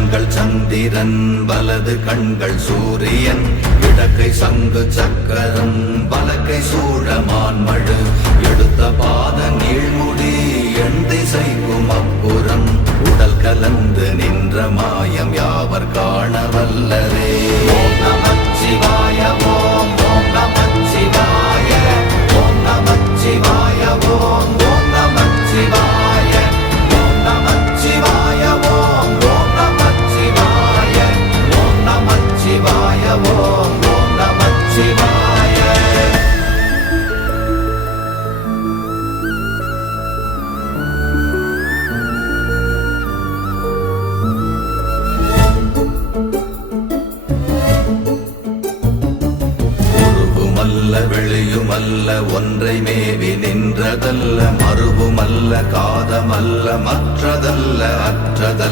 கண்கள் சந்திரன் வலது கண்கள் சூரியன் இடக்கை சங்கு சக்கரம் வலக்கை சூழமான்மழு எடுத்த பாத நீழ்முடி எண் திசைக்கும் அப்புறம் உடல் கலந்து நின்ற மாயம் யாவர் காண வல்லரே. ஓம் நமச்சிவாய ஓம் ஓம் நமச்சிவாய ஓம் நமச்சிவாய ஓம் ஓம் நமச்சிவாய ஓம் நமச்சிவாய ஓம் ஓம் நமச்சிவாய ஓம் நமச்சிவாய ஓம் ஓம் நமச்சிவாய. வெளியுமல்ல ஒன்றை மேவி நின்றதல்ல மறுவுமல்ல காதமல்ல மற்றதல்ல அற்றதல்ல